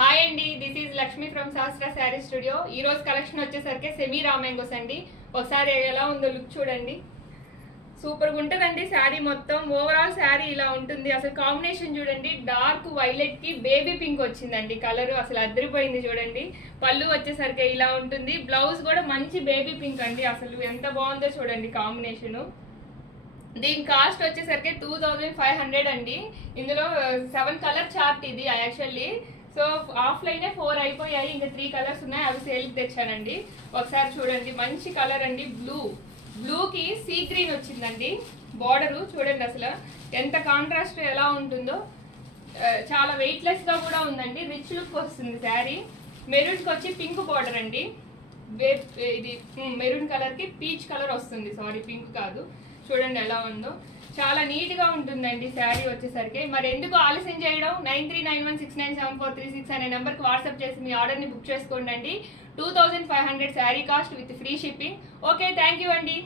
Hi అండి, this is Lakshmi from శాస్త్ర sari studio. ఈ రోజు కలెక్షన్ వచ్చేసరికి సెమీ రామాంగోస్ అండి. ఒకసారి ఎలా ఉందో లుక్ చూడండి. సూపర్ గా ఉంటుందండి శారీ మొత్తం. ఓవరాల్ శారీ ఇలా ఉంటుంది. అసలు కాంబినేషన్ చూడండి, డార్క్ వైలెట్ కి బేబీ పింక్ వచ్చిందండి కలర్. అసలు అదిరిపోయింది చూడండి. పళ్ళు వచ్చేసరికి ఇలా ఉంటుంది. బ్లౌజ్ కూడా మంచి బేబీ పింక్ అండి. అసలు ఎంత బాగుందో చూడండి కాంబినేషన్. దీని కాస్ట్ వచ్చేసరికి 2500 అండి. ఇందులో 7 కలర్ చార్ట్ ఇది యాక్చువల్లీ. సో ఆఫ్లైన్ 4 అయిపోయాయి, ఇంకా 3 కలర్స్ ఉన్నాయి, అవి సేల్కి తెచ్చానండి. ఒకసారి చూడండి, మంచి కలర్ అండి. బ్లూకి సీ గ్రీన్ వచ్చిందండి. బార్డర్ చూడండి అసలు ఎంత కాంట్రాస్ట్ ఎలా ఉంటుందో. చాలా వెయిట్లెస్ గా కూడా ఉందండి. రిచ్ లుక్ వస్తుంది శారీ. మెరూన్కి వచ్చి పింక్ బార్డర్ అండి. ఇది మెరూన్ కలర్ కి పీచ్ కలర్ వస్తుంది, సారీ పింక్ కాదు. చూడండి ఎలా ఉందో, చాలా నీట్ గా ఉంటుందండి శారీ వచ్చేసరికి. మరి ఎందుకు ఆలస్యం చేయడం, 9391697436 అనే నెంబర్ కి వాట్సాప్ చేసి మీ ఆర్డర్ ని బుక్ చేసుకోండి. 2500 sari cost with free shipping. Okay, thank you అండి.